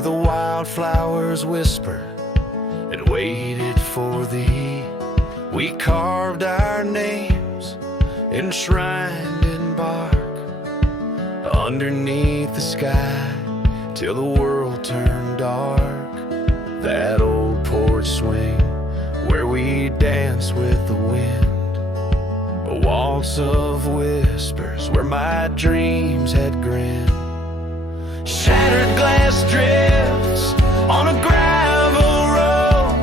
where the wildflowers whispered and waited for thee. We carved our names enshrined in bark underneath the sky till the world turned dark. That old porch swing where we danced with the wind, a waltz of whispers where my dreams had grinned. Shattered glass drifts on a gravel road,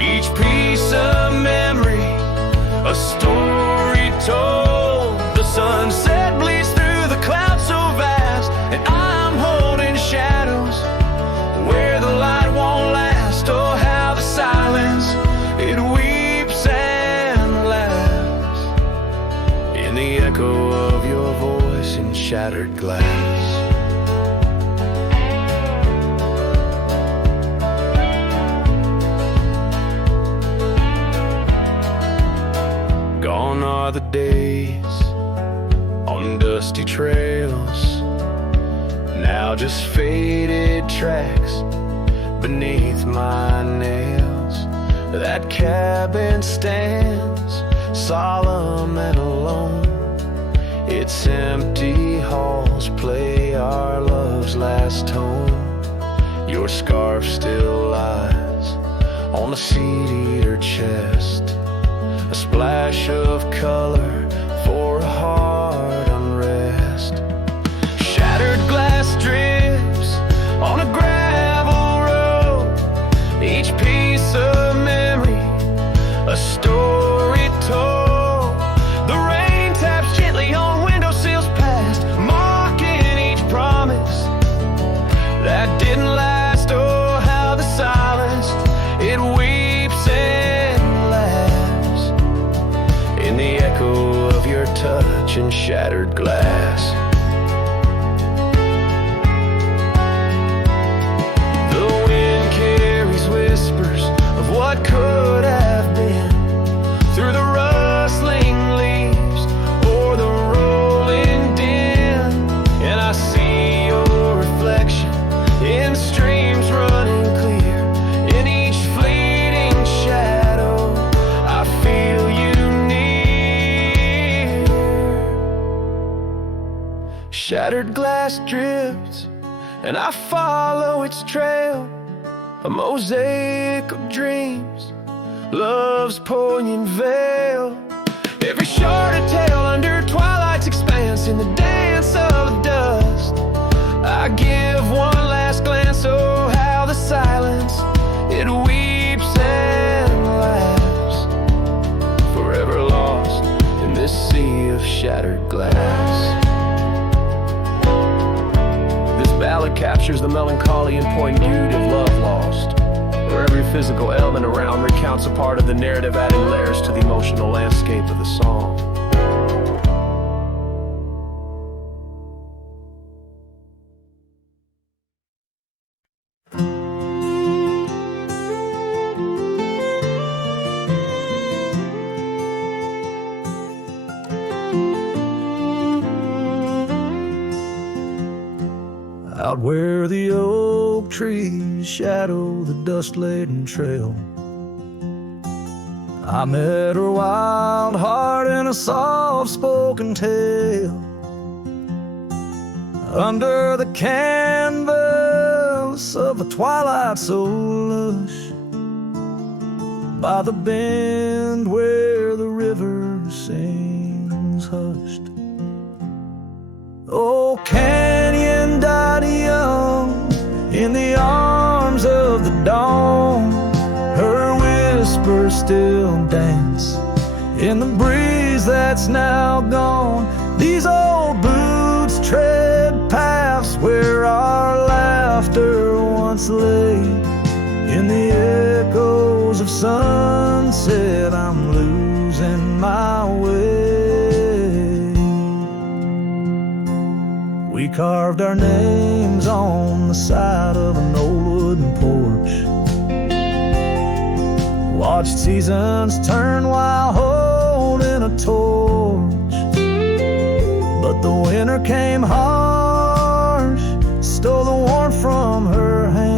each piece of memory a story told. The sunset bleeds through the clouds so vast, and I'm holding shadows where the light won't last. Oh, how the silence, it weeps and laughs in the echo of your voice in shattered glass. Gone are the days on dusty trails, now just faded tracks beneath my nails. That cabin stands solemn and alone, its empty halls play our love's last tone. Your scarf still lies on the seed-eater chest, a splash of color for a heart unrest. Shattered glass drips on a gravel road, each piece of memory a story told. The rain taps gently on windowsills past, mocking each promise that didn't last. Oh, how the silence, it weeps and laughs in the echo of your touch and shattered glass. The wind carries whispers of what could have been through the rustling leaves or the rolling din, and I see your reflection in streams running clear. In each fleeting shadow I feel you near. Shattered glass drifts and I follow its trail, a mosaic of dreams, love's poignant veil. Every sharded tale under twilight's expanse, in the dance of dust I give one last glance. Oh, how the silence, it weeps and laughs, forever lost in this sea of shattered glass. This ballad captures the melancholy and poignant beauty of love lost, where every physical element around recounts a part of the narrative, adding layers to the emotional landscape of the song. Out where the oak trees shadow the dust-laden trail, I met her wild heart in a soft-spoken tale. Under the canvas of a twilight so lush, by the bend where the river sings hushed. Oh, canyon died young in the arms of the dawn. Her whispers still dance in the breeze that's now gone. These old boots tread paths where our laughter once lay. In the echoes of sunset, I'm losing my way. We carved our names on the side of an old wooden porch, watched seasons turn while holding a torch. But the winter came harsh, stole the warmth from her hand.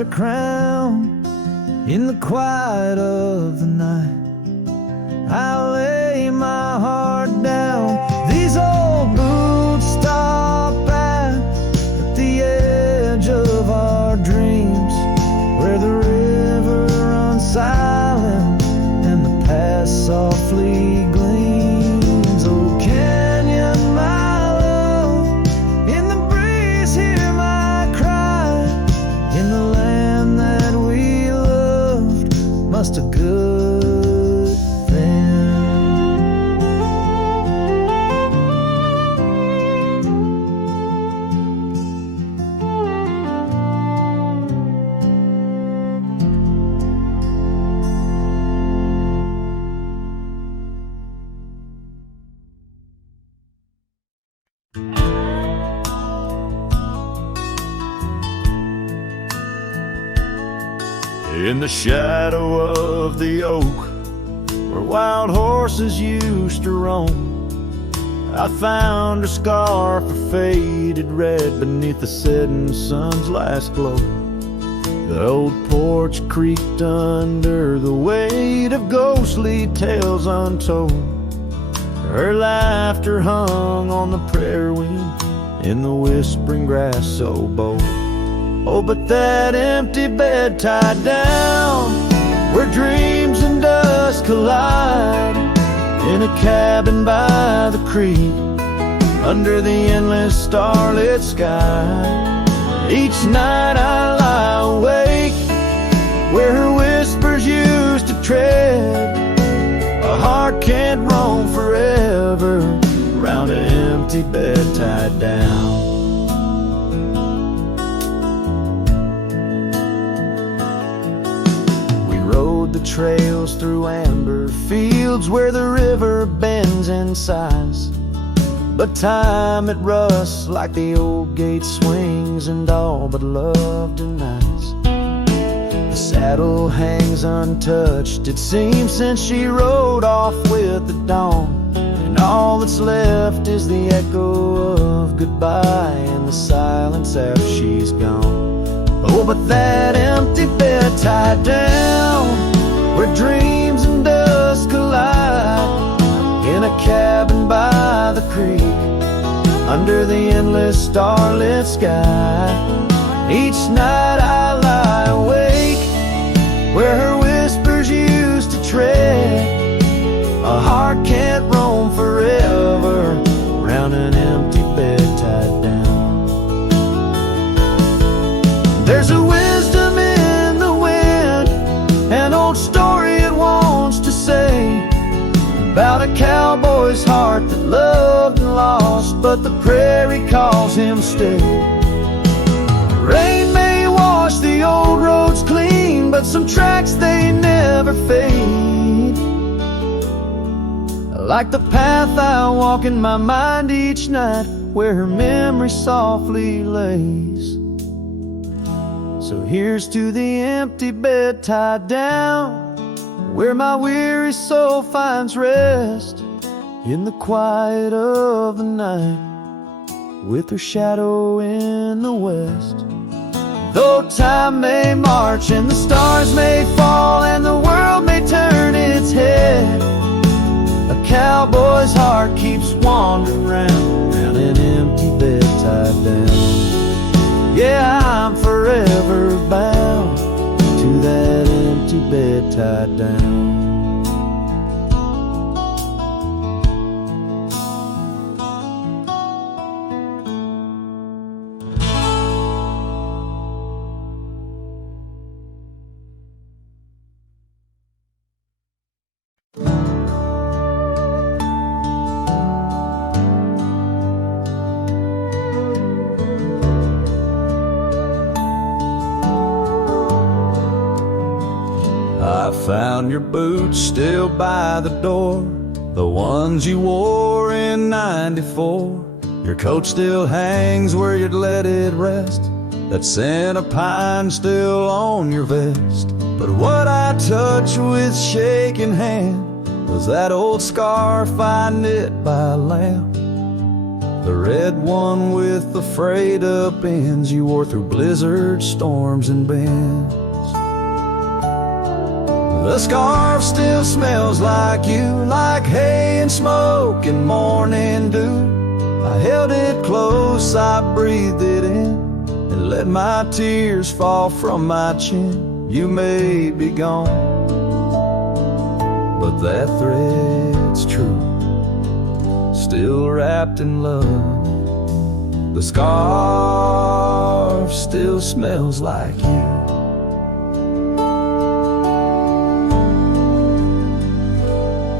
as a crown. In the quiet of the night, I lay my heart down. These old boots stop at the edge of our dreams, where the river runs silent and the past softly gleams. Oh, canyon, my love, in the breeze hear my cry. In the land that we loved, must a good thing. In the shadow of the oak, where wild horses used to roam, I found a scarf of faded red beneath the setting sun's last glow. The old porch creaked under the weight of ghostly tales untold. Her laughter hung on the prayer wind in the whispering grass so bold. Oh, but that empty bed tied down, where dreams and dust collide, in a cabin by the creek, under the endless starlit sky. Each night I lie awake, where her whispers used to tread. A heart can't roam forever around an empty bed tied down. The trails through amber fields where the river bends and sighs, but time it rusts like the old gate swings, and all but love denies. The saddle hangs untouched, it seems, since she rode off with the dawn, and all that's left is the echo of goodbye and the silence after she's gone. Oh, but that empty bed tied down, where dreams and dust collide, in a cabin by the creek, under the endless starlit sky. Each night I lie awake, where her whispers used to tread. A heart can't roam forever round an empty bed tied down. There's a wisdom in the wind, an old story it wants to say, about a cowboy's heart that loved and lost, but the prairie calls him stay. Rain may wash the old roads clean, but some tracks they never fade. Like the path I walk in my mind each night, where her memory softly lays. So here's to the empty bed tied down, where my weary soul finds rest, in the quiet of the night, with her shadow in the west. Though time may march and the stars may fall and the world may turn its head, a cowboy's heart keeps wandering round an empty bed tied down. Yeah, I'm forever bound to that empty bed tied down. I found your boots still by the door, the ones you wore in '94. Your coat still hangs where you'd let it rest, that scent of pine still on your vest. But what I touched with shaking hand was that old scarf I knit by lamp, the red one with the frayed up ends you wore through blizzards, storms, and bends. The scarf still smells like you, like hay and smoke and morning dew. I held it close, I breathed it in, and let my tears fall from my chin. You may be gone, but that thread's true, still wrapped in love. The scarf still smells like you.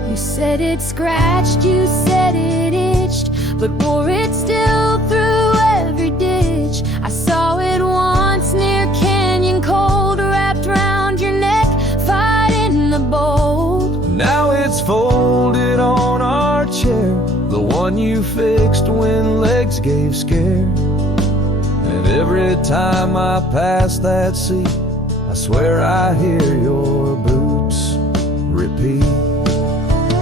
You said it scratched, you said it itched, but wore it still through every ditch. I saw it once near Canyon Cold, wrapped round your neck, fighting the bold. Now it's folded on our chair, the one you fixed when legs gave scare. And every time I pass that seat, I swear I hear your boots repeat.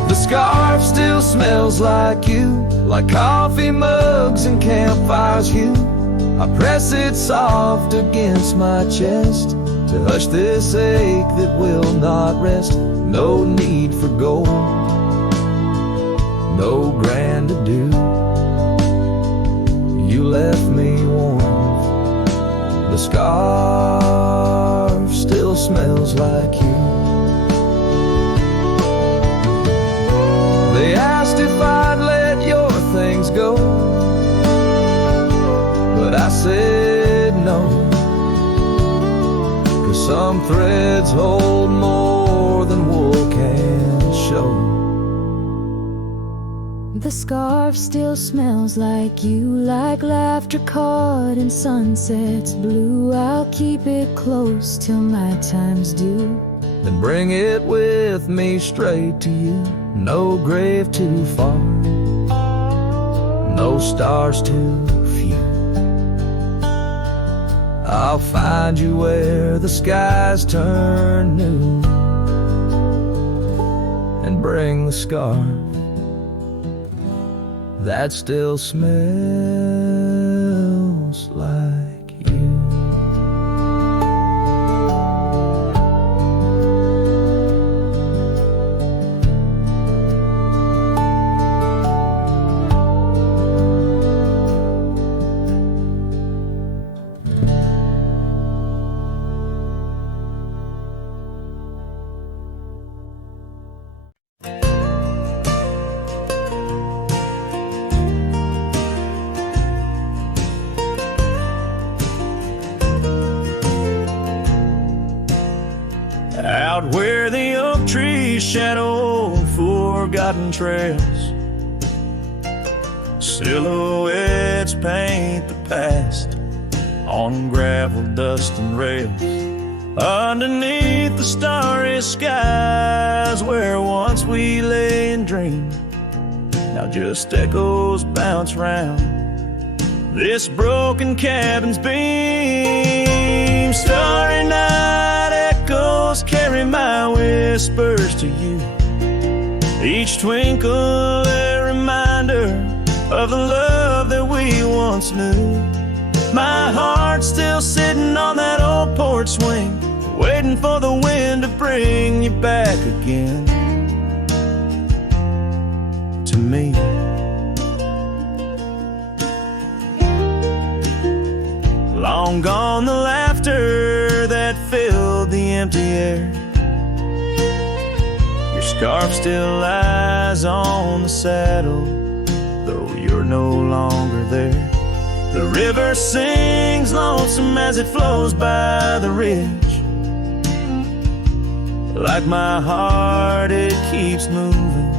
The scarf still smells like you, like coffee mugs and campfires hue. I press it soft against my chest to hush this ache that will not rest. No need for gold, no grand ado. You left me warm, the scarf still smells like you. They asked if I'd let your things go, but I said no, 'cause some threads hold more than wool can show. The scarf still smells like you, like laughter caught in sunsets blue. I'll keep it close till my time's due, Then bring it with me straight to you. No grave too far, no stars too few. I'll find you where the skies turn new, and bring the scarf that still smells like you. Out where the oak trees shadow forgotten trails, silhouettes paint the past on gravel, dust, and rails. Underneath the starry skies where once we lay and dreamed, now just echoes bounce round this broken cabin's beam. Starry night echoes carry my whispers to you, each twinkle a reminder of the love that we once knew. My heart's still sitting on that old porch swing, waiting for the wind to bring you back again to me. Long gone the laughter that filled the empty air. Your scarf still lies on the saddle, though you're no longer there. The river sings lonesome as it flows by the ridge. Like my heart, it keeps moving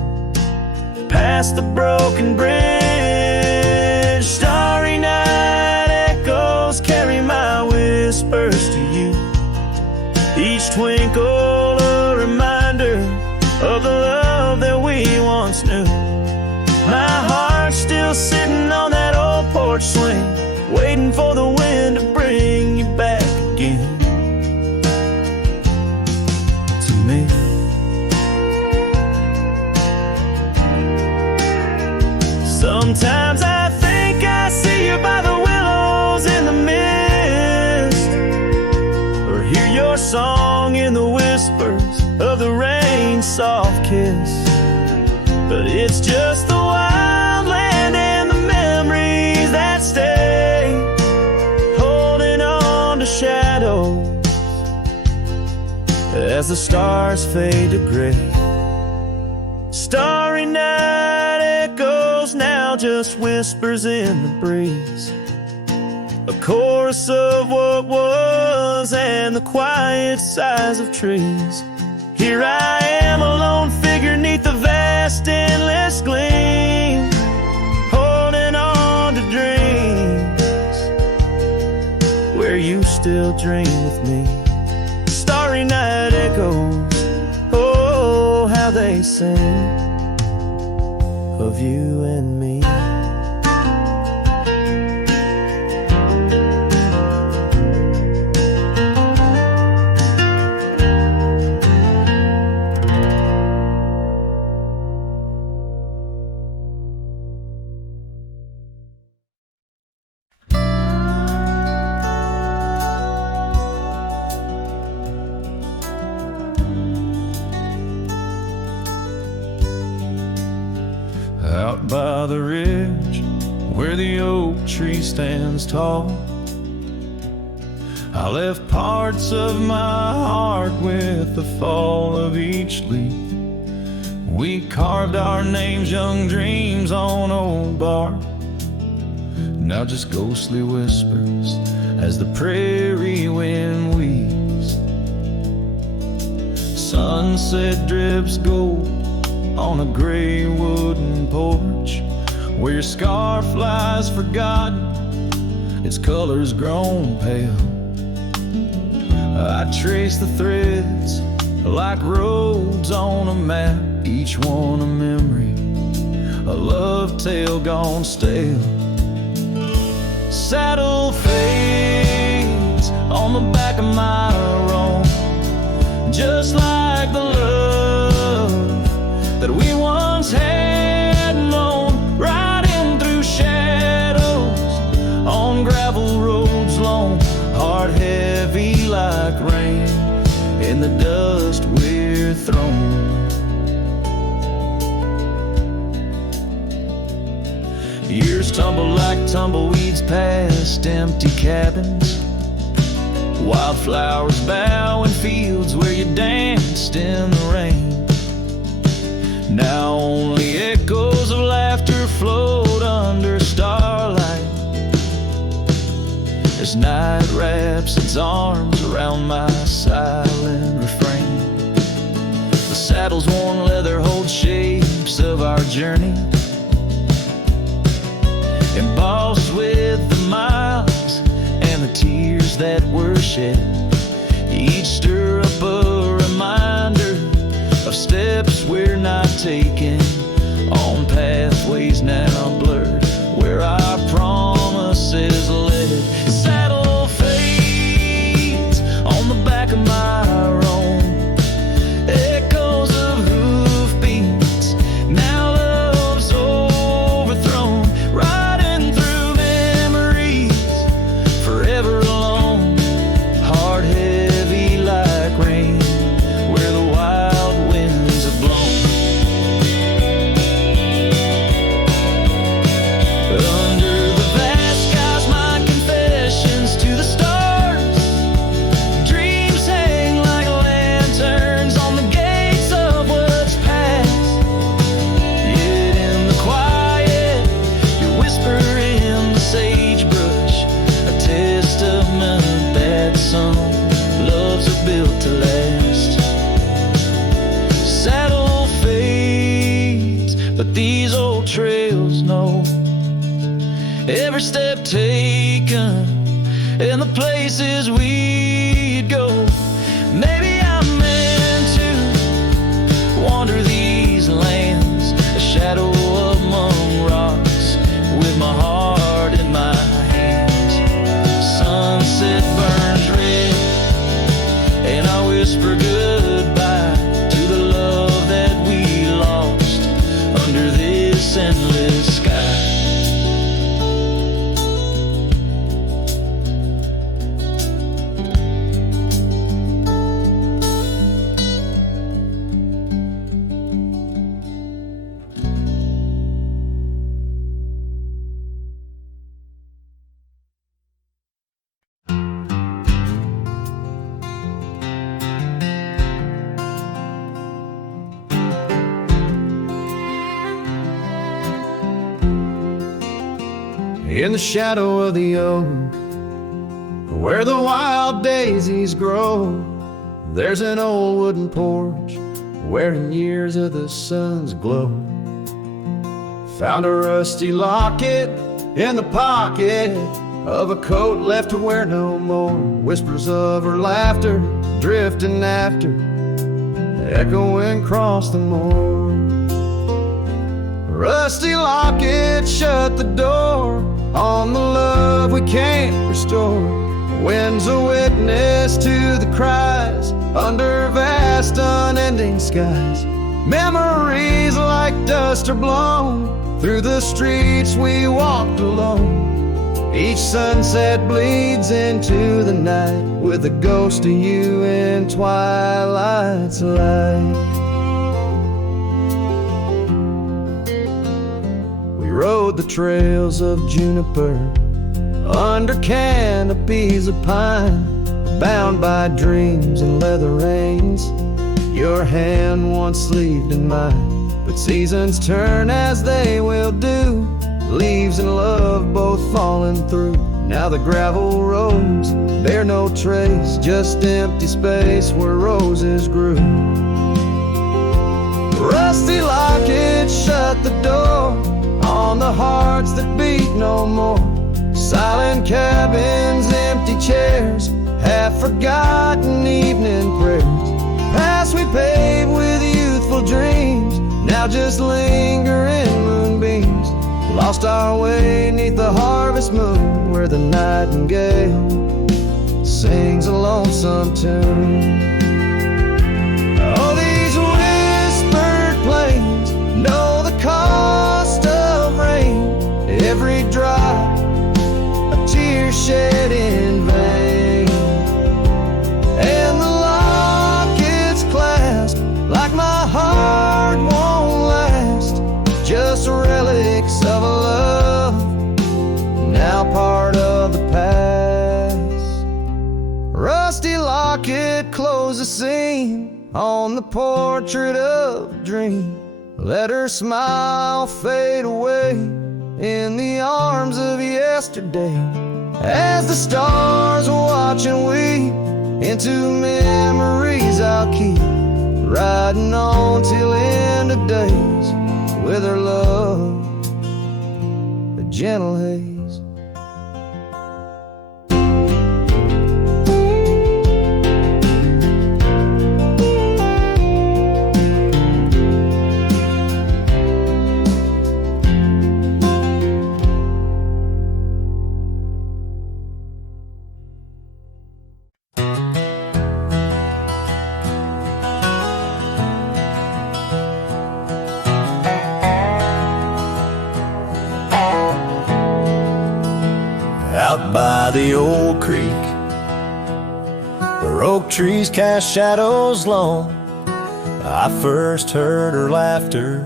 past the broken bridge. Starry night echoes carry my whispers to you, each twinkle a reminder of the love that we once knew. My heart's still sitting on that old porch swing, waiting for the wind to bring you back again to me. Sometimes I think of the rain's soft kiss. But it's just the wild land and the memories that stay, holding on to shadows as the stars fade to gray. Starry night echoes now, just whispers in the breeze, a chorus of what was and the quiet sighs of trees. Here I am, a lone figure neath the vast endless gleam, holding on to dreams where you still dream with me. Starry night echoes, oh, how they sing of you and me. Out by the ridge where the oak tree stands tall, I left parts of my heart with the fall of each leaf. We carved our names, young dreams on old bark, now just ghostly whispers as the prairie wind weaves. Sunset drips gold on a gray wooden porch where your scarf lies forgotten, its colors grown pale. I trace the threads like roads on a map, each one a memory, a love tale gone stale. Saddle fades on the back of my roan, just like the love that we once had known, riding through shadows on gravel roads long, heart heavy like rain in the dust we're thrown. Years tumble like tumbleweeds past empty cabins, wildflowers bow in fields where you danced in the rain. Now only echoes of laughter float under starlight as night wraps its arms around my silent refrain. The saddle's worn leather holds shapes of our journey, embossed with the miles and the tears that were shed. Each stir up a reminder of steps we're not taking, on pathways now blurred where our promises led. Saddle fades on the back of my roan, echoes of hoofbeats, now love's overthrown, riding through memories forever alone, heart heavy like rain where the wild winds have blown. Under the vast skies, my confessions to the stars, dreams hang like lanterns on the gates of what's past. Yet in the quiet, you whisper in the sagebrush, a testament that some loves are built to last. Saddle fades, but these old trails know every step taken and the places we'd go. Maybe I'm meant to wander these lands, a shadow among rocks, with my heart in my hands. Sunset burns red, and I whisper goodbye to the love that we lost under this endless sky. in the shadow of the oak, where the wild daisies grow. There's an old wooden porch wearing years of the sun's glow. Found a rusty locket in the pocket of a coat left to wear no more. Whispers of her laughter drifting after, echoing across the moor. Rusty locket shut the door on the love we can't restore. Wind's a witness to the cries under vast unending skies. Memories like dust are blown through the streets we walked alone. Each sunset bleeds into the night with a ghost of you in twilight's light. We rode the trails of juniper under canopies of pine, bound by dreams and leather reins. Your hand once sleeved in mine, but seasons turn as they will do. Leaves and love both falling through. Now the gravel roads bear no trace, just empty space where roses grew. Rusty locket shut the door on the hearts that beat no more. Silent cabins, empty chairs, half-forgotten evening prayers. Past we paved with youthful dreams, now just linger in moonbeams. Lost our way 'neath the harvest moon, where the nightingale sings a lonesome tune. Oh, these whispered plains know the cost of rain. Every drop a tear shed in vain, and the locket's clasp like my heart won't last. Just relics of a love now part of the past. Rusty locket close the scene on the portrait of a dream. Let her smile fade away in the arms of yesterday, as the stars watch and weep into memories I'll keep, riding on till end of days with her love, a gentle haze. Out by the old creek, where oak trees cast shadows long, I first heard her laughter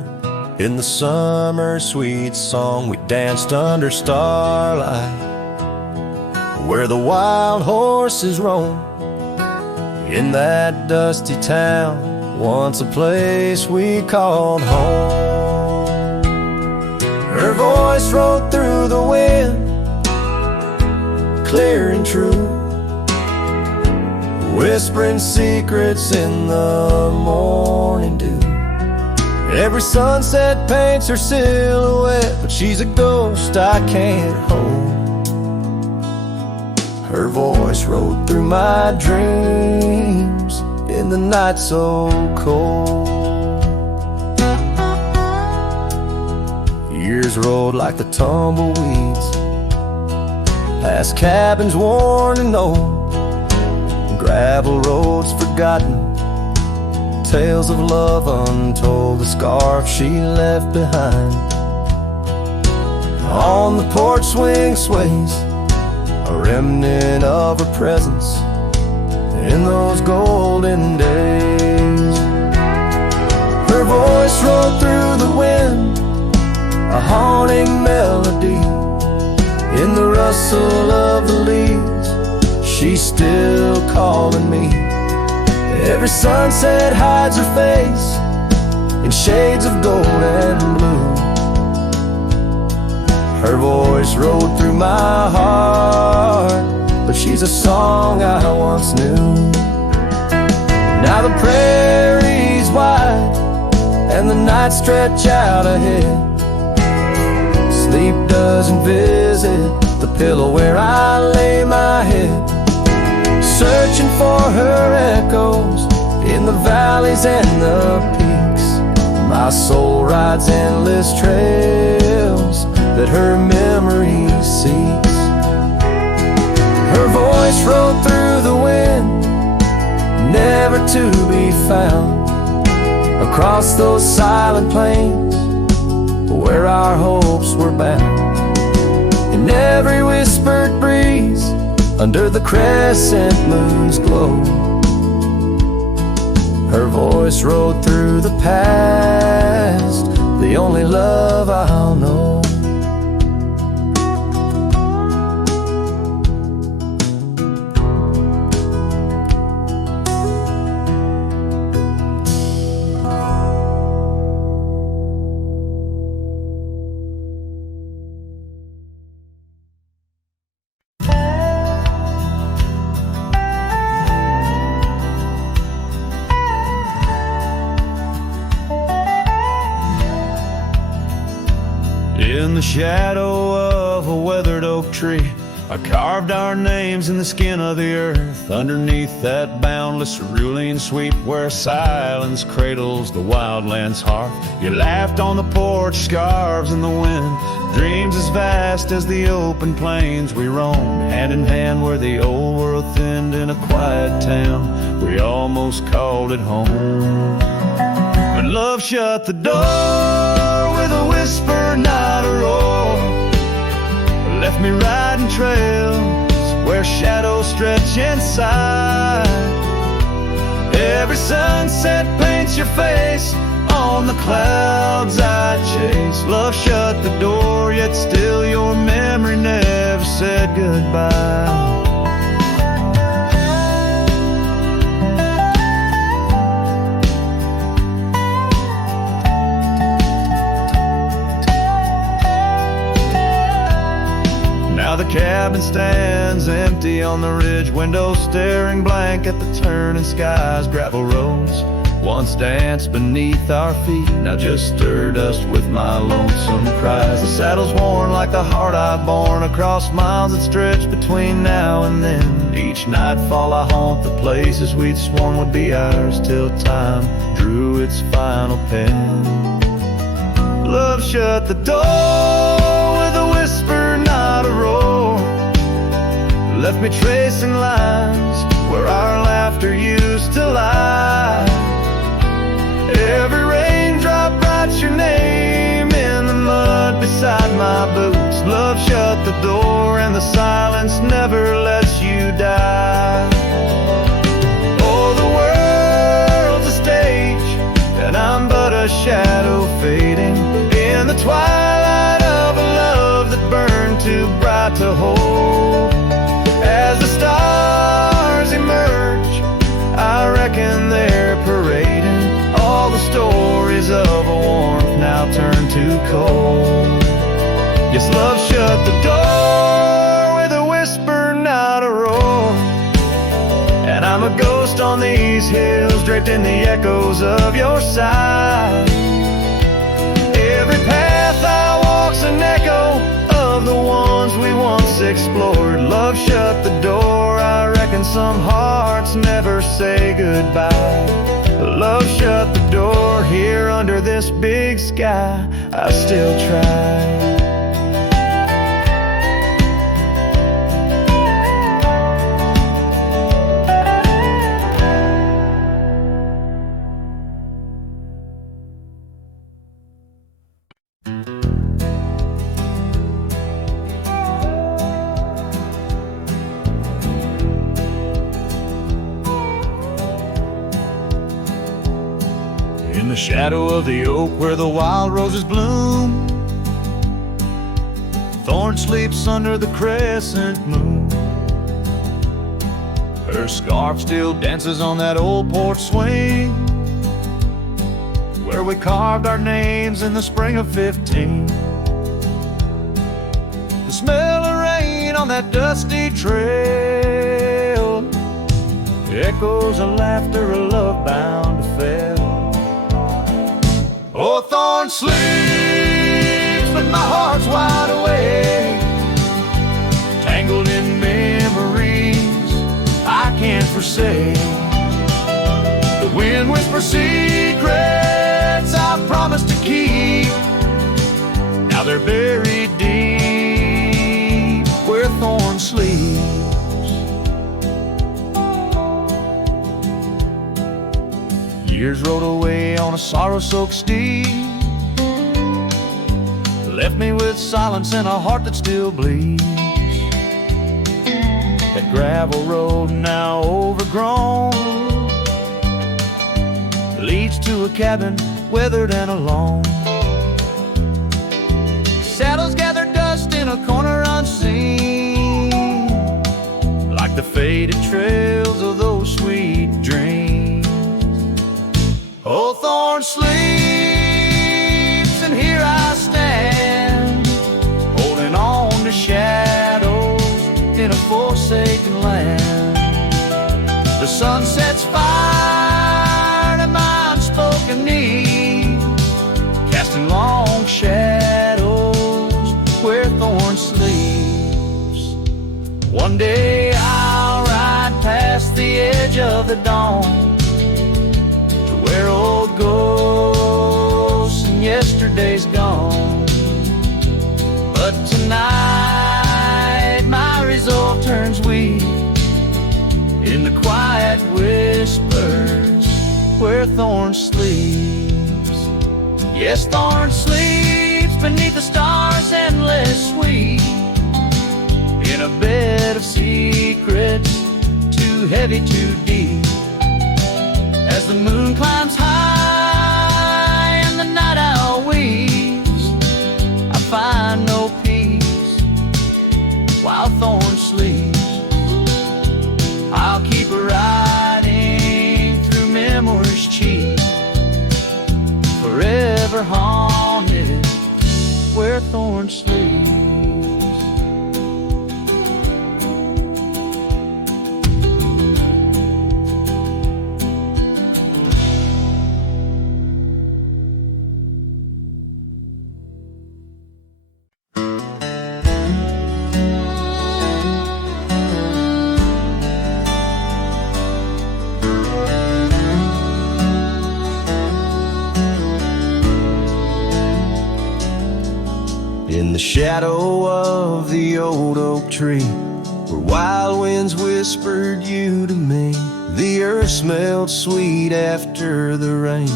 in the summer sweet song. We danced under starlight where the wild horses roam, in that dusty town, once a place we called home. Her voice rode through the wind, clear and true, whispering secrets in the morning dew. Every sunset paints her silhouette, but she's a ghost I can't hold. Her voice rode through my dreams in the night so cold. Years rolled like the tumbleweeds, past cabins worn and old, gravel roads forgotten, tales of love untold, the scarf she left behind. On the porch swing sways a remnant of her presence in those golden days. Her voice rolled through the wind, a haunting melody. In the rustle of the leaves, she's still calling me. Every sunset hides her face in shades of gold and blue. Her voice rolled through my heart, but she's a song I once knew. Now the prairie's wide and the nights stretch out ahead. Sleep doesn't visit the pillow where I lay my head, searching for her echoes in the valleys and the peaks. My soul rides endless trails that her memory seeks. Her voice rolled through the wind, never to be found, across those silent plains where our hopes were bound. In every whispered breeze, under the crescent moon's glow, her voice rode through the past, the only love I'll know. In the shadow of a weathered oak tree, I carved our names in the skin of the earth. Underneath that boundless cerulean sweep where silence cradles the wildland's heart. You laughed on the porch, scarves in the wind, dreams as vast as the open plains we roamed. Hand in hand where the old world thinned in a quiet town, we almost called it home. But love shut the door with a whisper, not a roar. Left me riding trails where shadows stretch inside. Every sunset paints your face on the clouds I chase. Love shut the door, yet still your memory never said goodbye. Now the cabin stands empty on the ridge, windows staring blank at the turning skies. Gravel roads once danced beneath our feet, now just stir dust with my lonesome cries. The saddle's worn like the heart I've borne across miles that stretch between now and then. Each nightfall I haunt the places we'd sworn would be ours till time drew its final pen. Love shut the door with a whisper, not a roar. Left me tracing lines where our laughter used to lie. Every raindrop writes your name in the mud beside my boots. Love shut the door and the silence never lets you die. Oh, the world's a stage and I'm but a shadow fading in the twilight of a love that burned too bright to hold. As the stars emerge, I reckon they're parading all the stories of a warmth now turned to cold. Yes, love shut the door with a whisper, not a roar. And I'm a ghost on these hills, draped in the echoes of your side. Every path I walk's an echo of the ones we once explored. Love shut the door, I reckon some hearts never say goodbye. Love shut the door, here under this big sky, I still try. In the shadow of the oak where the wild roses bloom, Thorn sleeps under the crescent moon. Her scarf still dances on that old porch swing where we carved our names in the spring of 15. the smell of rain on that dusty trail, echoes of laughter, a love bound to fail. Oh, thorn sleeps, but my heart's wide awake, tangled in memories I can't forsake. The wind whispers secrets I promised to keep. Now they're buried deep where thorn sleeps. Years rode away on a sorrow-soaked steed, left me with silence and a heart that still bleeds. That gravel road now overgrown leads to a cabin weathered and alone. Saddles gather dust in a corner unseen, like the faded trails of those sweet dreams. Oh, thorn sleeps, and here I stand, holding on to shadows in a forsaken land. The sun sets fire to my unspoken need, casting long shadows where thorn sleeps. One day I'll ride past the edge of the dawn, where old ghosts and yesterday's gone. But tonight my resolve turns weak in the quiet whispers where thorn sleeps. Yes, thorn sleeps beneath the stars endless sweet, in a bed of secrets too heavy, too deep. As the moon climbs high and the night owl weeps, I find no peace while thorn sleeps. I'll keep riding through memories cheap, forever haunted where thorn sleeps. In the shadow of the old oak tree, where wild winds whispered you to me, the earth smelled sweet after the rain.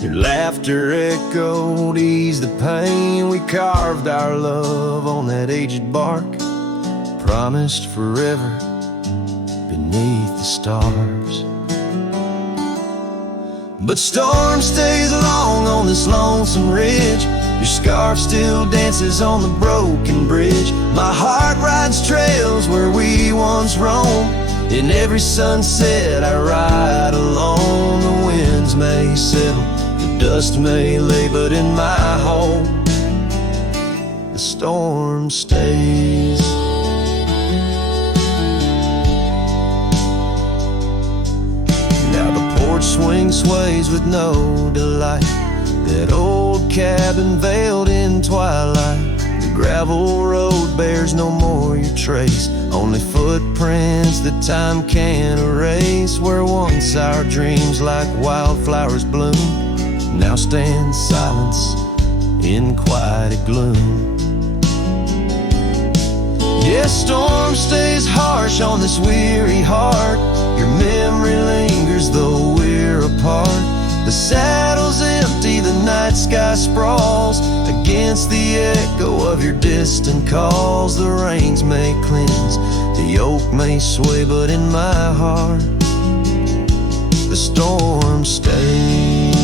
Your laughter echoed, eased the pain. We carved our love on that aged bark, promised forever beneath the stars. But storm stays long on this lonesome ridge. Your scarf still dances on the broken bridge. My heart rides trails where we once roamed. In every sunset I ride alone. The winds may settle, the dust may lay, but in my home the storm stays. Now the porch swing sways with no delight, that old cabin veiled in twilight. The gravel road bears no more your trace, only footprints that time can't erase. Where once our dreams like wildflowers bloom, now stand silence in quiet gloom. Yes, storm stays harsh on this weary heart. Your memory lingers though we're apart. The saddle's empty, the night sky sprawls against the echo of your distant calls. The rains may cleanse, the oak may sway, but in my heart the storm stays.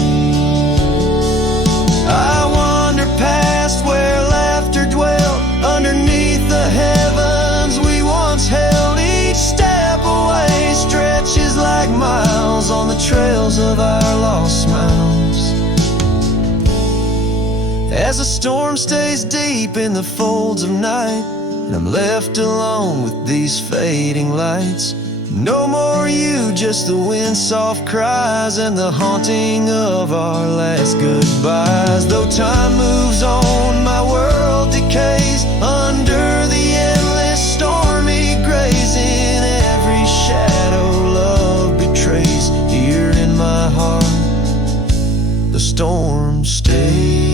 I wander past where laughter dwelt, underneath the heavens we once held. Each step away stretches like miles on the trails of our lost smiles. As the storm stays deep in the folds of night, and I'm left alone with these fading lights. No more you, just the wind's soft cries and the haunting of our last goodbyes. Though time moves on, my world decays under the endless stormy grays. In every shadow love betrays. Here in my heart the storm stays.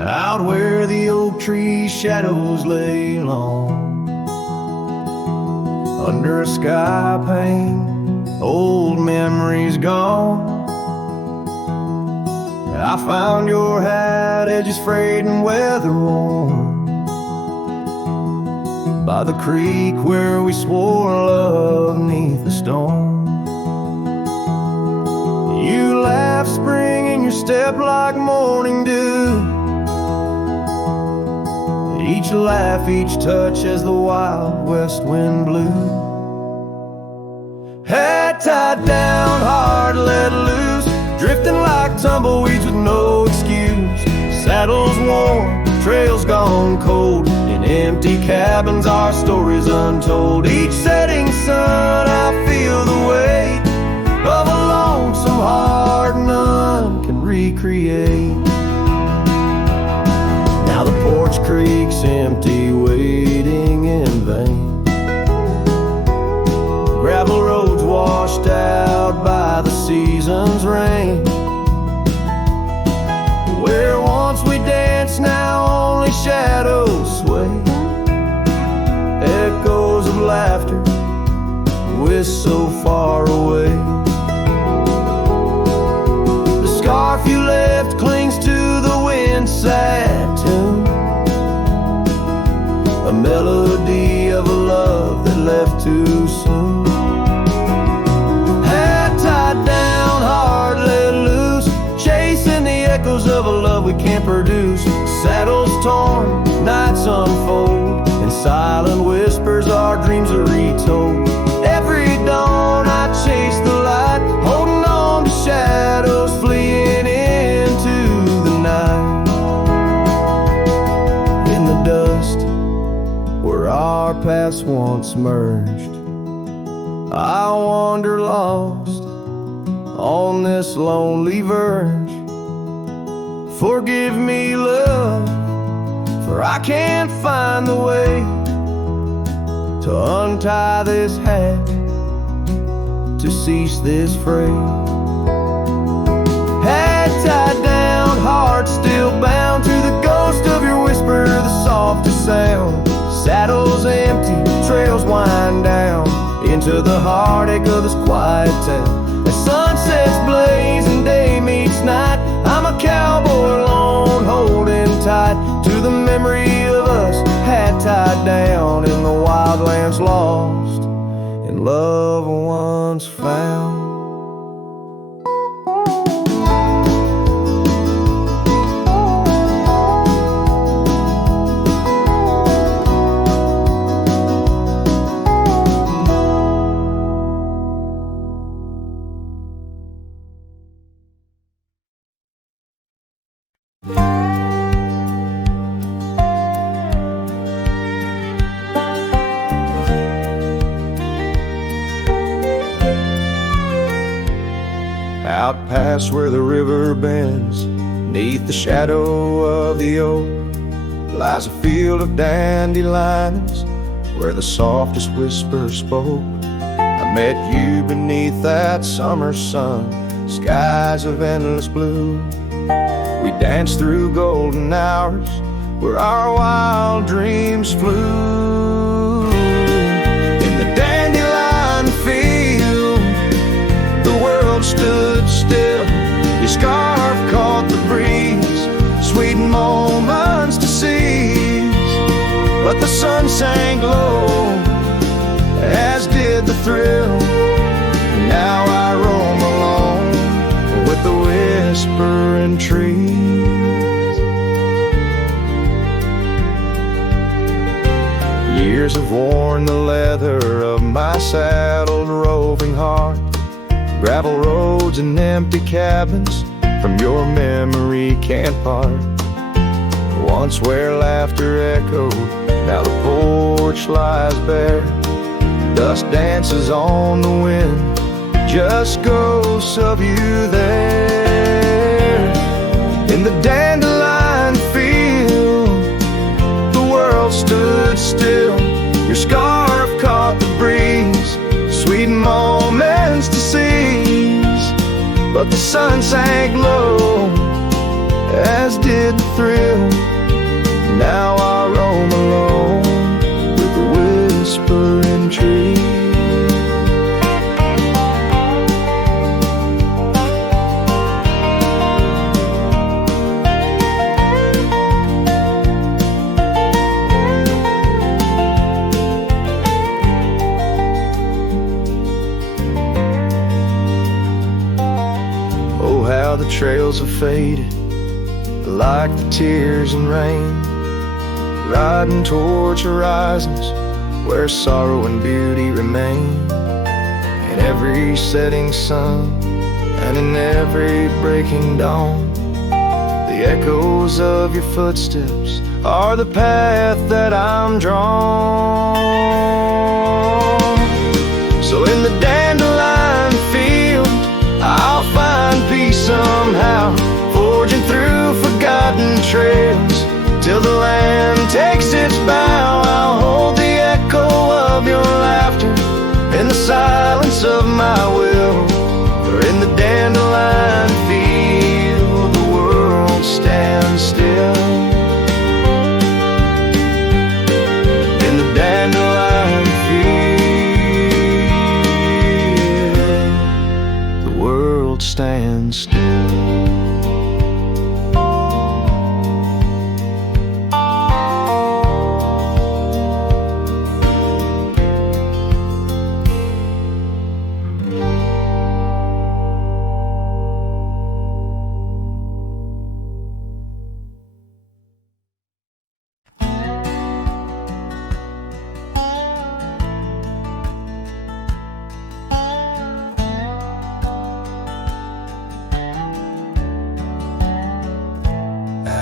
Out where the oak tree shadows lay long, under a sky pane, old memories gone. I found your hat, edges frayed and weather worn, by the creek where we swore love neath the storm. You laughed spring in your step like morning dew. Each laugh, each touch as the wild west wind blew. Head tied down, heart let loose, drifting like tumbleweeds with no excuse. Saddles worn, trails gone cold, in empty cabins our stories untold. Each setting sun I feel the weight of a lonesome heart none can recreate. Now the porch creak's empty, waiting in vain. Gravel roads washed out by the season's rain. Where once we danced, now only shadows sway. Echoes of laughter whisk so far away. The scarf you left clings to the wind's sad tune, a melody of a love that left too soon. Hat tied down, heart let loose, chasing the echoes of a love we can't produce. Saddles torn, nights unfold, in silent whispers our dreams are retold. Every dawn I chase the light, holding on to shadows fleeing into the night. In the dust where our paths once merged, I wander lost on this lonely verge. Forgive me, love, for I can't find the way to untie this hat, to cease this fray. Hat tied down, heart still bound to the ghost of your whisper, the softest sound. Saddles empty, trails wind down into the heartache of this quiet town. As sunsets blaze and day meets night, I'm a cowboy alone, holding tight to the memory of us, hat tied down in the wildlands, lost in love once found. Out past where the river bends, neath the shadow of the oak, lies a field of dandelions where the softest whisper spoke. I met you beneath that summer sun, skies of endless blue. We danced through golden hours where our wild dreams flew. In the dandelion field, the world stood still. Your scarf caught the breeze, sweet moments to seize. but the sun sank low, as did the thrill. Now I roam alone with the whispering trees. Years have worn the leather of my saddled roving heart. Gravel roads and empty cabins from your memory can't part. Once where laughter echoed, now the porch lies bare. Dust dances on the wind, just ghosts of you there. In the dandelion field, the world stood still. Your scarf caught the breeze, sweet moments to seize. But the sun sank low, as did the thrill. Now I roam alone with the whispering trees. Oh, how the trails have faded, like the tears and rain, riding towards horizons where sorrow and beauty remain. In every setting sun and in every breaking dawn, the echoes of your footsteps are the path that I'm drawn. So in the dandelion field, I'll find peace somehow, forging through forgotten trails till the land takes its bow. I'll hold the echo of your laughter in the silence of my will. For in the dandelion field, the world stands still. In the dandelion field, the world stands still.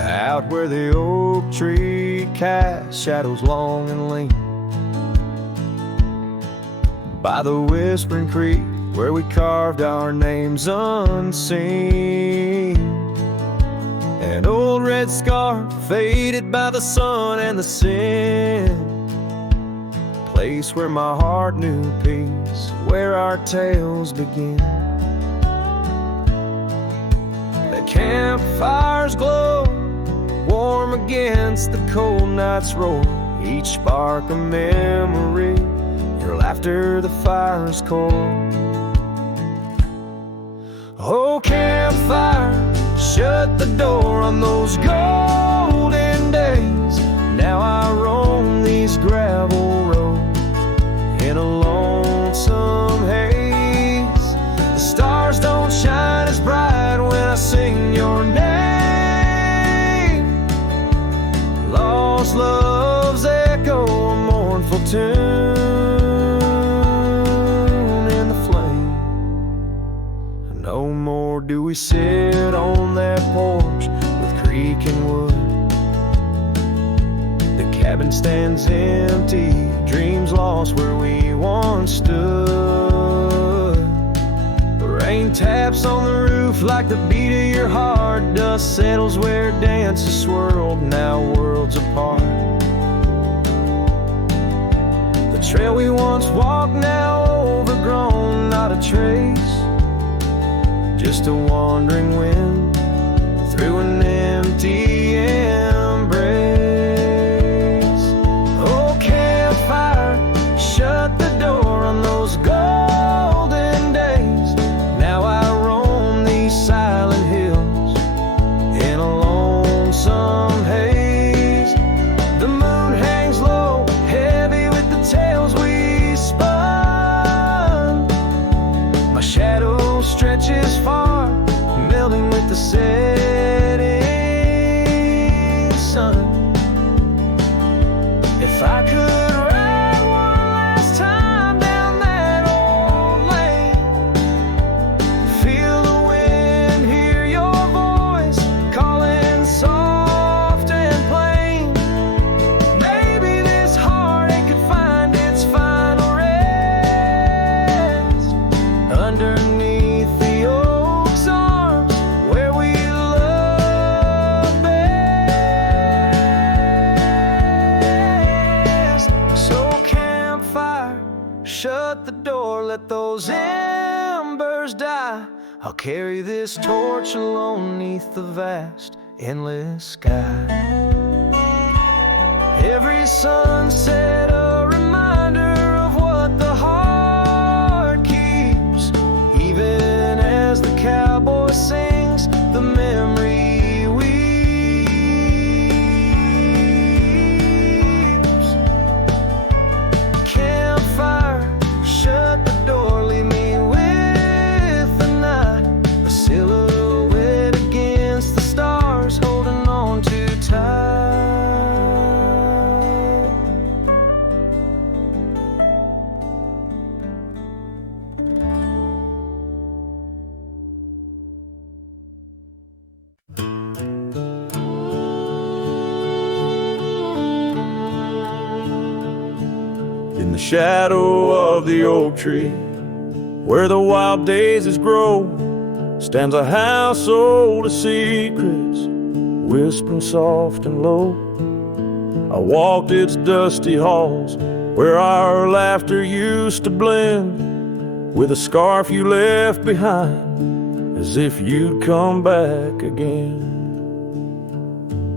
Out where the oak tree casts shadows long and lean, by the whispering creek where we carved our names unseen. An old red scarf faded by the sun and the sin, place where my heart knew peace, where our tales begin. The campfire's glow, warm against the cold night's roar, each spark a memory, your laughter the fire's core. Oh, campfire, shut the door on those golden days. Now I roam these gravel roads in a lonesome haze. The stars don't shine as bright when I sing your name. Lost love's echo, a mournful tune in the flame. No more do we sit on that porch with creek and wood. The cabin stands empty, dreams lost where we once stood. The rain taps on the roof like the beat of your heart. Dust settles where dances swirled, now worlds apart. The trail we once walked, now overgrown, not a trace, just a wandering wind through an empty embrace. Oh, campfire, shut the door on those golden days. Now I roam these silent hills in a lonesome haze. The moon hangs low with the setting sun. If I could ride one last time down that old lane, feel the wind, hear your voice calling soft and plain, maybe this heartache could find its final rest underneath the oak's arms where we love best. So campfire, shut the door, let those embers die. I'll carry this torch alone neath the vast, endless sky. Every sunset a reminder of what the heart keeps. Even as the cowboy sings, the memory weeps. Campfire, shut the door, leave me with the night. A silhouette against the stars, holding on too tight. In the shadow of the oak tree, where the wild daisies grow, stands a house old of secrets, whispering soft and low. I walked its dusty halls, where our laughter used to blend with a scarf you left behind, as if you'd come back again.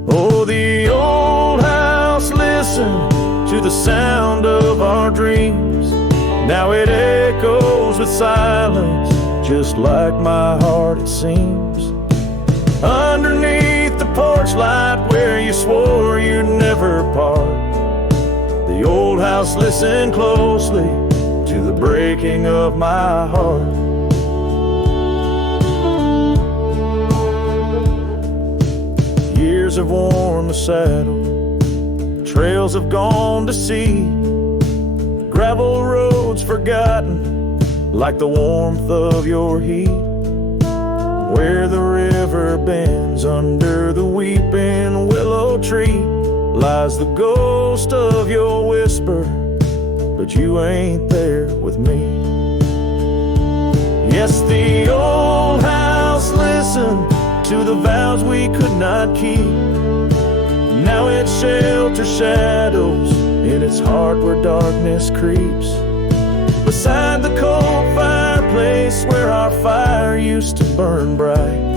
Oh, the old house, listen to the sound of our dreams. Now it echoes with silence, just like my heart it seems. Underneath the porch light where you swore you'd never part, the old house listened closely to the breaking of my heart. Years have worn the saddle, trails have gone to seed, gravel roads forgotten like the warmth of your heat. Where the river bends under the weeping willow tree lies the ghost of your whisper, but you ain't there with me. Yes, the old house listened to the vows we could not keep. Now it shelters shadows in its heart where darkness creeps. Beside the cold fireplace where our fire used to burn bright,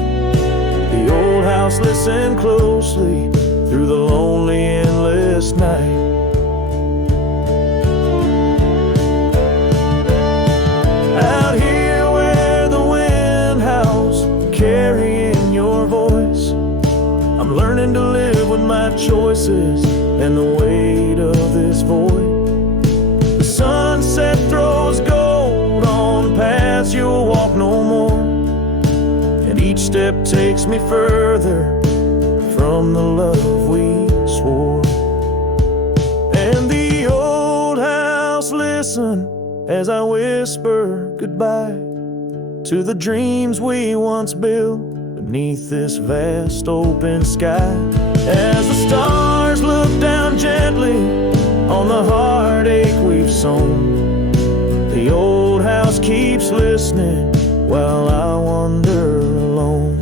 the old house listened closely through the lonely endless night. Out here where the wind howls, carrying your voice, I'm learning to live with my choices and the weight of this void. The sunset throws gold on paths you'll walk no more, and each step takes me further from the love we swore. And the old house listen as I whisper goodbye to the dreams we once built beneath this vast open sky. As the stars look down gently on the heartache we've sown, the old house keeps listening while I wander alone.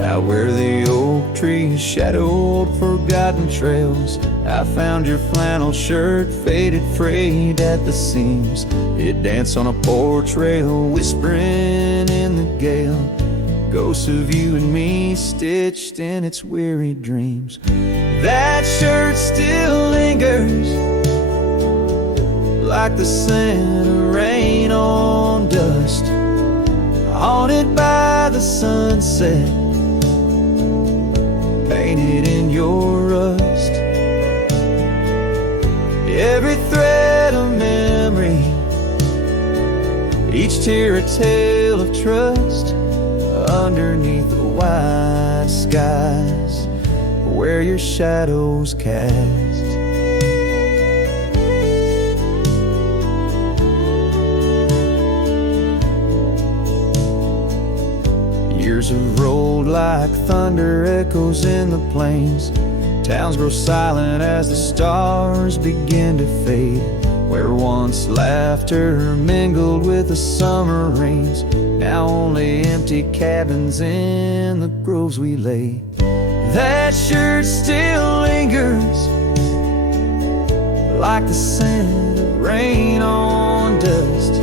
Out where the oak trees shadowed forgotten trails, I found your flannel shirt faded, frayed at the seams. It danced on a porch rail, whispering in the gale. ghosts of you and me stitched in its weary dreams. That shirt still lingers like the scent of rain on dust, haunted by the sunset, painted in your rust. Every thread of memory, each tear a tale of trust, underneath the wide skies where your shadows cast. Years have rolled like thunder echoes in the plains. Towns grow silent as the stars begin to fade. Where once laughter mingled with the summer rains, now only empty cabins in the groves we lay. That shirt still lingers like the scent of rain on dust,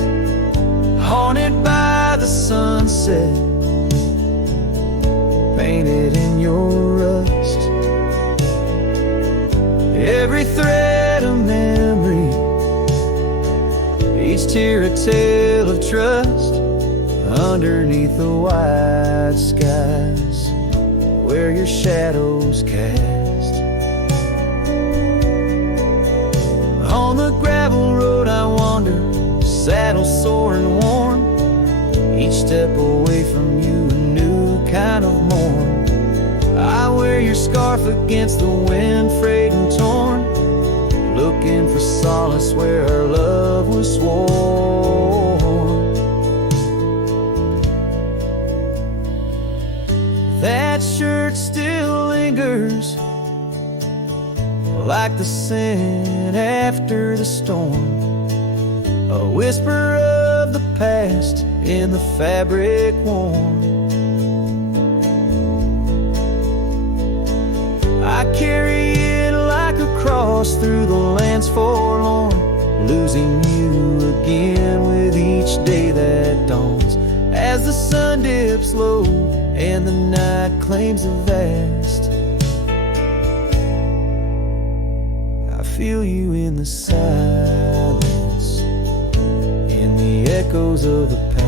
haunted by the sunset, painted in your rust. Every thread of memory, each tear a tale of trust, underneath the wide skies where your shadows cast. On the gravel road I wander, saddle sore and worn, each step away from you a new kind of morn. I wear your scarf against the wind, frayed and torn, looking for solace where our love was sworn. That shirt still lingers like the scent after the storm, a whisper of the past in the fabric worn. I carry it like a cross through the lands forlorn, losing you again with each day that dawns, as the sun dips low and the night claims the vast. I feel you in the silence, in the echoes of the past.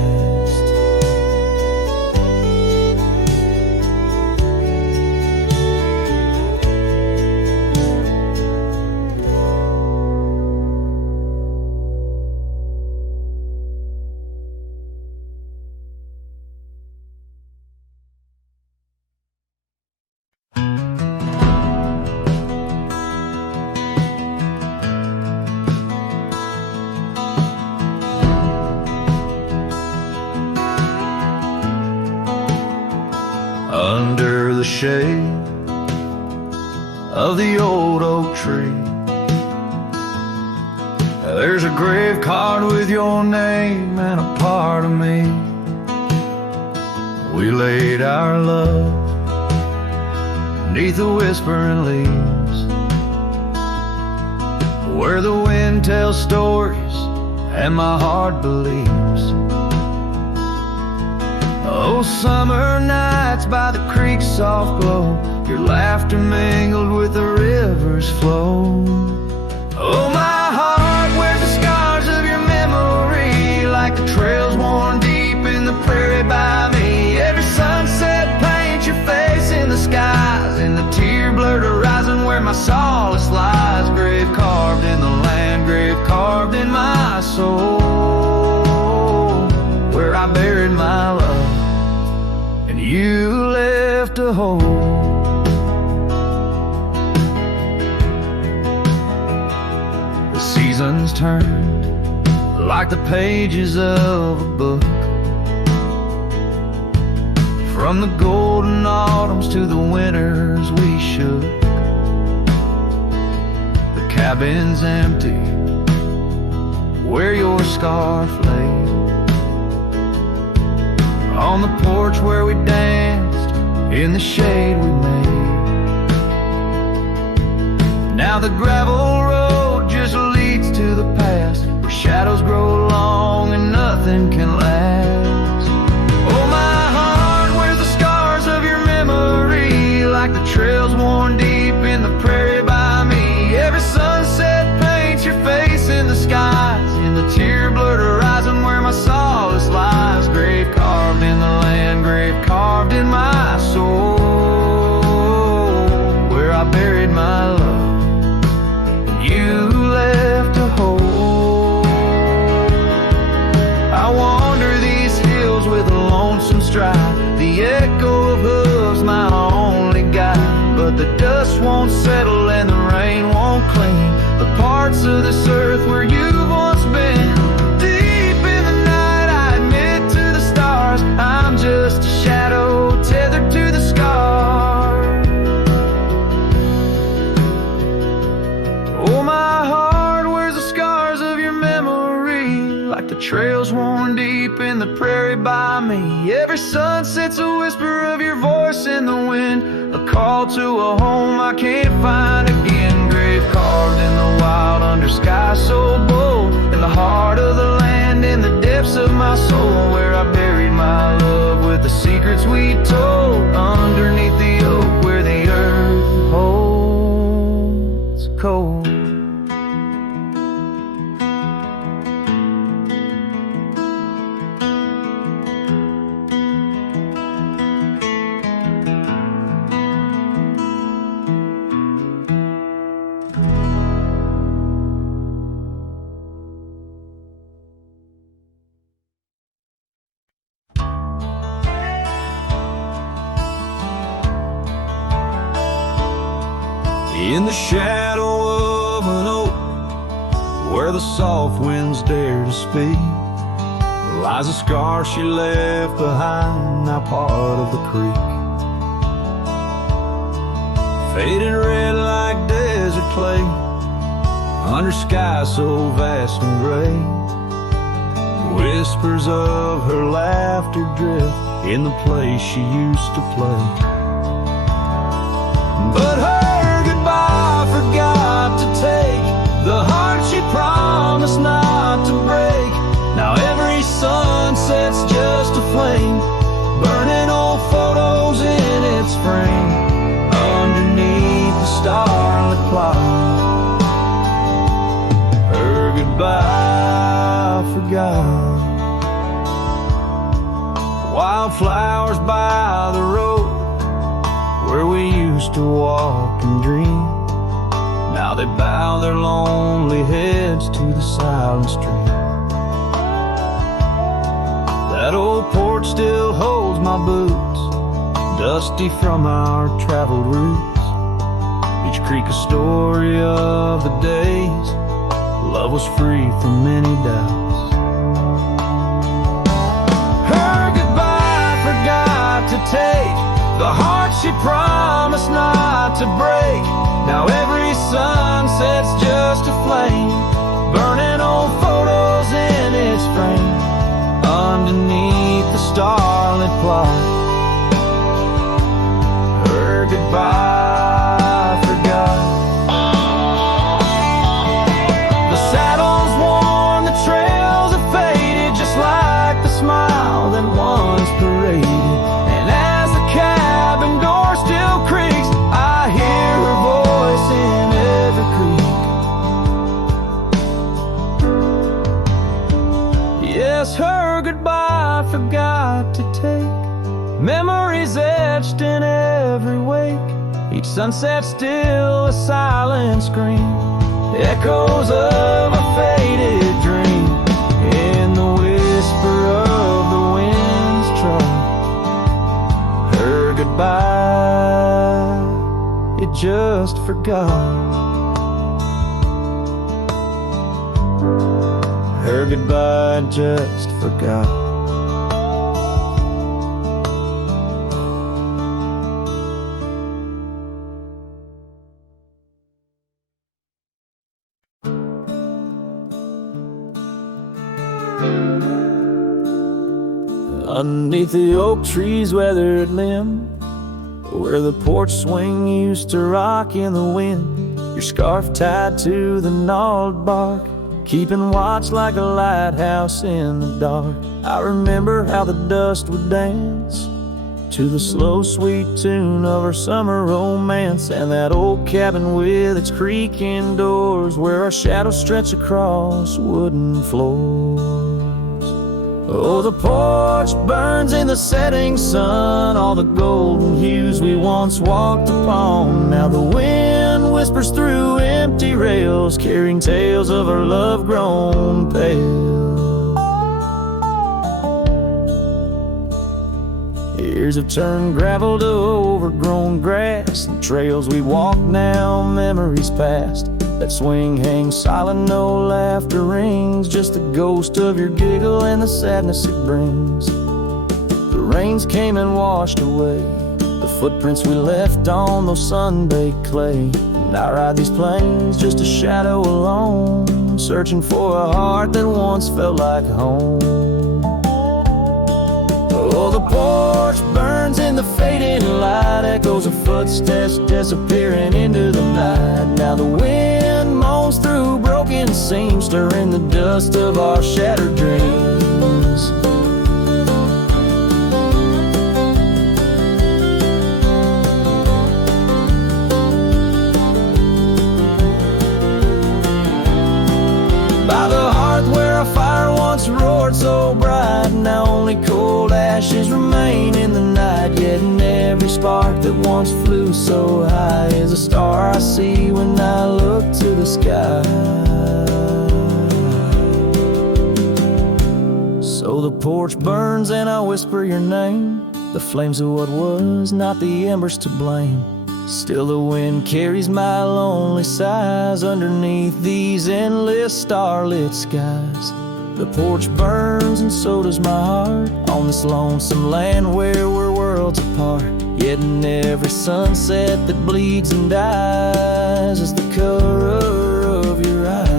Under the shade of the old oak tree, there's a grave card with your name and a part of me. We laid our love neath the whispering leaves, where the wind tells stories and my heart believes. Oh, summer nights by the creek's soft glow, your laughter mingled with the river's flow. Oh, my heart wears the scars of your memory, like the trails worn deep in the prairie by me. Every sunset paints your face in the skies, and the tear-blurred horizon where my solace lies. Grave carved in the land, grave carved in my soul, where I buried my love and you left a hole. The seasons turned like the pages of a book, from the golden autumns to the winters we shook. The cabin's empty where your scarf lay, on the porch where we danced in the shade we made. Now the gravel road just leads to the past, where shadows grow long and nothing can last. Oh, my heart wears like the trails worn deep in the prairie by me. Every sunset paints your face in the skies, in the tear-blurred horizon where my solace lies. Grave carved in the land, grave carved in my soul, where I buried my love, and you left a hole. I wander these hills with a lonesome stride, the echo of hooves my only guide. But the dust won't settle and the rain won't clean the parts of this earth where you've once been. Deep in the night I admit to the stars, I'm just a shadow tethered to the scars. Oh, my heart wears the scars of your memory, like the trails worn deep in the prairie by me. Every sunset's a whisper of your voice in the wind, a call to a home I can't find again. Grave carved in the wild under sky so bold, in the heart of the land, in the depths of my soul, where I buried my love with the secrets we told, underneath the oak where the earth holds cold. In the shadow of an oak, where the soft winds dare to speak, lies a scar she left behind, now part of the creek. Faded red like desert clay, under sky so vast and gray. Whispers of her laughter drift in the place she used to play. But her goodbye forgot to take the heart she promised not to break. Now every sunset's just a flame, burning old photos in its frame, underneath the starlit clock. Her goodbye forgot. Wildflowers by the road, where we used to walk and dream, now they bow their lonely heads to the silent stream. That old porch still holds my boots, dusty from our traveled routes. Each creek a story of the days love was free from many doubts. Her goodbye forgot to take the heart she promised not to break. Now every sunset's just a flame, burning old photos in its frame, underneath the starlit clock. Her goodbye forgot. The saddle's worn, the trails have faded, just like the smile that once paraded. And as the cabin door still creaks, I hear her voice in every creek. Yes, her goodbye forgot to take memories etched in every wake. Each sunset still a silent scream, echoes of a faded dream, in the whisper of the wind's trot. Her goodbye, it just forgot. Her goodbye, just forgot. Underneath the oak tree's weathered limb, where the porch swing used to rock in the wind, your scarf tied to the gnarled bark, keeping watch like a lighthouse in the dark. I remember how the dust would dance to the slow, sweet tune of our summer romance, and that old cabin with its creaking doors, where our shadows stretch across wooden floors. Oh, the porch burns in the setting sun, all the golden hues we once walked upon. Now the wind whispers through empty rails, carrying tales of our love grown pale. Years have turned gravel to overgrown grass, and trails we walk now, memories past. That swing hangs silent, no laughter rings, just the ghost of your giggle and the sadness it brings. The rains came and washed away the footprints we left on those sun-baked clay. And I ride these plains just a shadow alone, searching for a heart that once felt like home. Oh, the porch burns in the fading light, echoes of footsteps disappearing into the night. Now the wind moans through broken seams, stirring the dust of our shattered dreams. By the hearth where a fire once roared so bright, now only cold ashes remain in the night. Yet in every spark that once flew so high is a star I see when I look to the sky. So the porch burns and I whisper your name, the flames of what was, not the embers to blame. Still the wind carries my lonely sighs underneath these endless starlit skies. The porch burns and so does my heart, on this lonesome land where we're worlds apart. Yet in every sunset that bleeds and dies is the color of your eyes.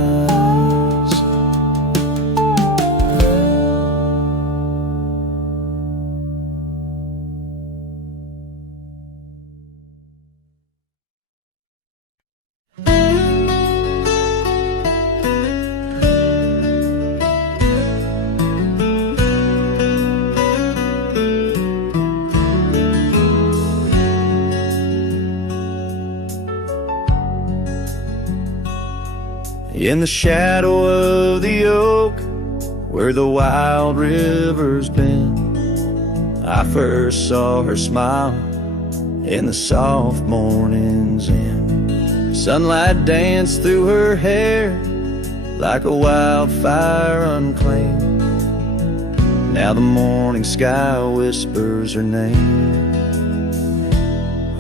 In the shadow of the oak, where the wild river's been, I first saw her smile in the soft morning's end. Sunlight danced through her hair like a wildfire unclaimed. Now the morning sky whispers her name.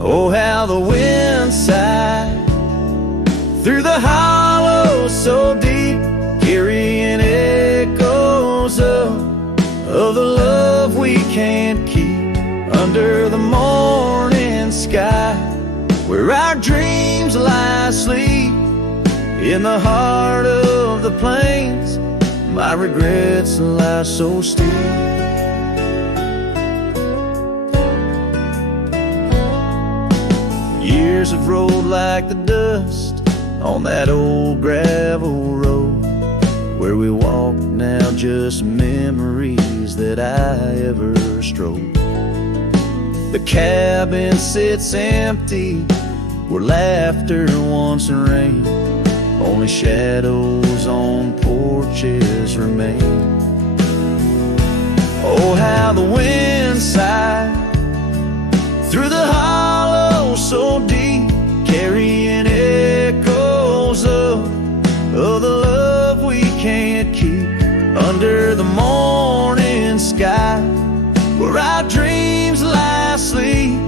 Oh, how the wind sighed through the hollow so deep, carrying echoes of the love we can't keep. Under the morning sky, where our dreams lie asleep, in the heart of the plains, my regrets lie so steep. Years have rolled like the dust on that old gravel road, where we walk now, just memories that I ever strode. The cabin sits empty where laughter once reigned, only shadows on porches remain. Oh, how the wind sighed through the hollow so deep, carrying echoes of the love we can't keep. Under the morning sky, where our dreams lie asleep,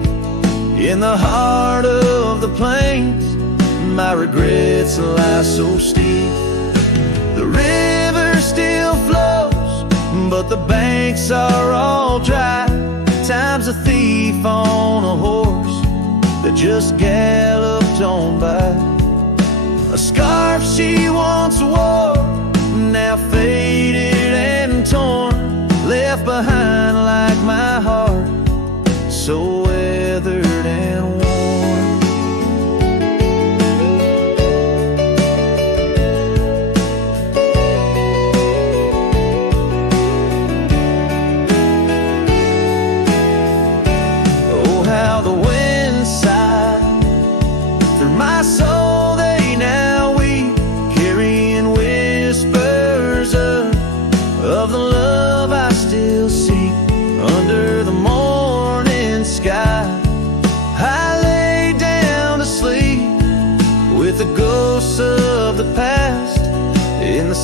in the heart of the plains, my regrets lie so steep. The river still flows, but the banks are all dry. Time's a thief on a horse that just galloped on by. A scarf she once wore, now faded and torn, left behind like my heart, so weathered and worn.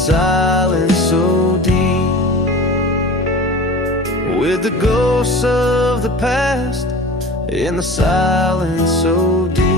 silence so deep, with the ghosts of the past in the silence so deep.